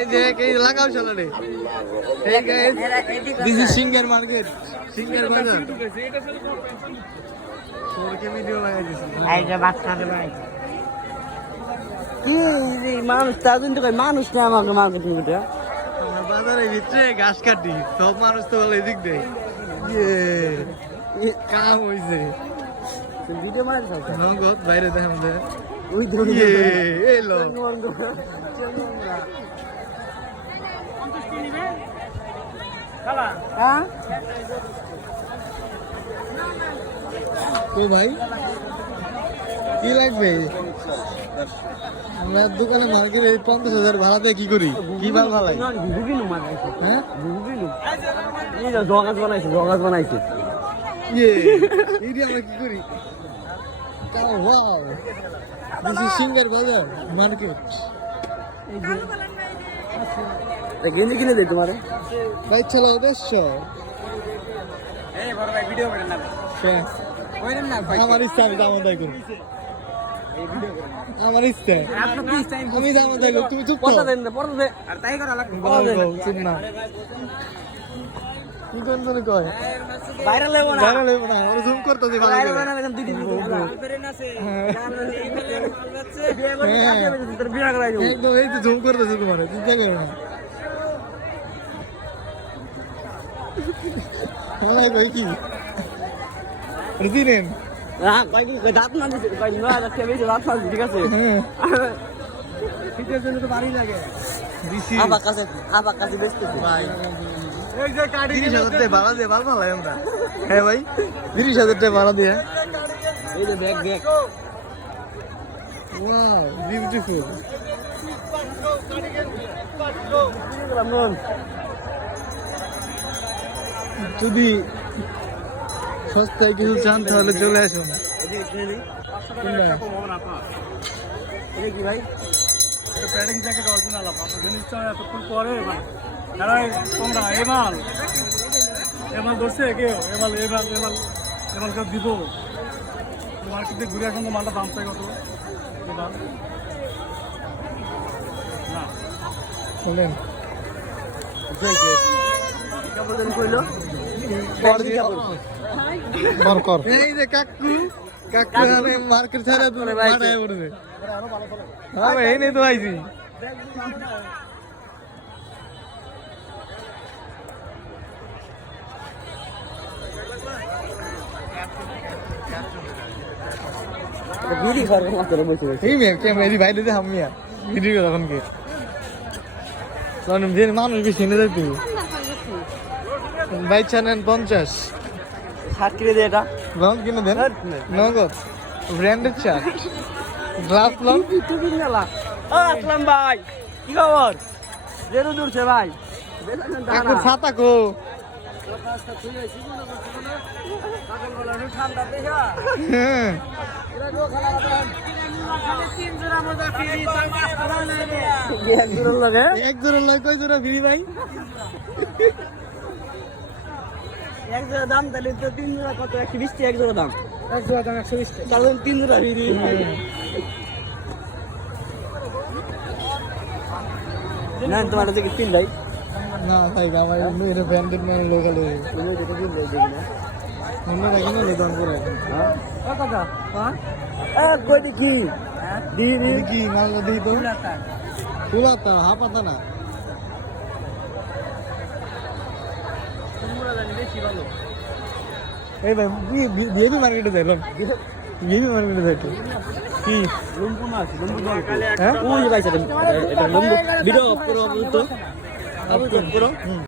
এই যে এই লাগাও চলো রে এই guys this is singer market singer বাজার তোরকে ভিডিও লাগাই দিছি এই যে বাচ্চাদের ভাই এই মানুষ তাদের তো মানুষ না আমাকে মার্কেটিং করতে আমরা বাজারের ভিতরে ঘাস কাটি সব মানুষ তো বলে এদিক দেয় কাম হইছে ভিডিও মার সব নগদ বাইরে দেখাম দে ওই ধরে এই লো হ্যাঁ তো ভাই কি লাগবে আমরা দোকানে মার্কেটে 50,000 ভাড়া দিয়ে কি করি কি মাল ভালাই গুগিনু মারাইছে হ্যাঁ গুগিনু এই যে জগাস বানাইছে এইটা আমরা কি করি তাও ওয়াও দিস ইজ সিঙ্গার বাজার মার্কেট গেঞ্জি কিনে দে তোমারে ভাই চলো উদ্দেশ্য এই বড় ভাই ভিডিও করেন না করেন না আমার ইচ্ছা আমি দাম দায় করি আমার ইচ্ছা আমি দাম দায় করি তুমি চুপ পড়া দেন পড়া দে আর তাই করা লাগবে পড়া দে চুপ না কি কোন তোরে কয় ভাইরাল হইব না ভাইরাল হইব না ওরে জুম করতেছি ভালো ভাইরাল করে হইব না এখন দুই দিন ফেরেন আছে বিয়ে করে কাটে তোর বিয়ে করাই দেব একদম এই তো জুম করতেছি তোমারে চিন্তা করো না হ্যাঁ ভাই কি রিদিনেন হ্যাঁ কই দাঁত না দিছে কই না রাখতে বেশি দাঁত না ঠিক আছে শীতের জন্য তো ভারী লাগে দিছি আবার কাছে বেচতেছে ভাই এই যে কাটি 30,000 টাকা ভাড়া দিয়ে ভালো লাগে আমরা হ্যাঁ ভাই 30,000 টাকা ভাড়া দিয়ে এই যে ব্যাগ ওয়াও বিউটিফুল যদি সস্তায় কিছু চান তাহলে চলে আসুন এটা কি ভাই প্যাডিং জ্যাকেট অরিজিনাল আপনার জিনিসটা এতক্ষণ পরে এবার তোমরা এমাল ধরছে কেউ এমাল কেউ দিব মার্কেটে ঘুরে আসুন তো মালটা দাম চাই কত এবার না বলেন কাপড় কইলো বরকর এই যে কাকু আমি মার্কেট ছেড়ে তুলে মারায় পড়বে হ্যাঁ ভাই এই নেই তো আইছি ভিডিও করব না করে বসে এই মেয়ে ক্যামেরা এই বাইরে দে হামিয়া ভিডিও তখন কি তখন দিন মানুষ বেশি এনে দেয় তুই বাইক চানেন 50 শার্ট কিনে দে এটা লং কিনে দেন নগদ ব্র্যান্ডেড শার্ট গ্লাস লং টুপি মেলা আসলাম ভাই কি খবর জেরু দূরছে ভাই কাকু ছাতা কো হ্যাঁ এক জোড়া লয় কয় জোড়া ফ্রি ভাই এক জোড়া দাম তাহলে তো 3 জোড়া কত 120 টাকা এক জোড়া দাম 120 তাহলে 3 জোড়া ফ্রি না তোমার থেকে 3 ভাই না ভাই আমার এমনি ব্র্যান্ডেড মানে লোকাল তুমি যেটা কিনলে দেখি না অন্য রাখি না দাম করে হ্যাঁ কত টাকা হ্যাঁ এ কই দেখি দি কি মালটা দিই তো ফুলাতা হাপাতা না এই ভাই বিয়েবি মার্কেটে যাই লোন বিয়েবি মার্কেটে যাই তো কি লম্বু না আছে লম্বু হ্যাঁ ওই ভাই এটা লম্বু ভিডিও অফ করো তো অফ করো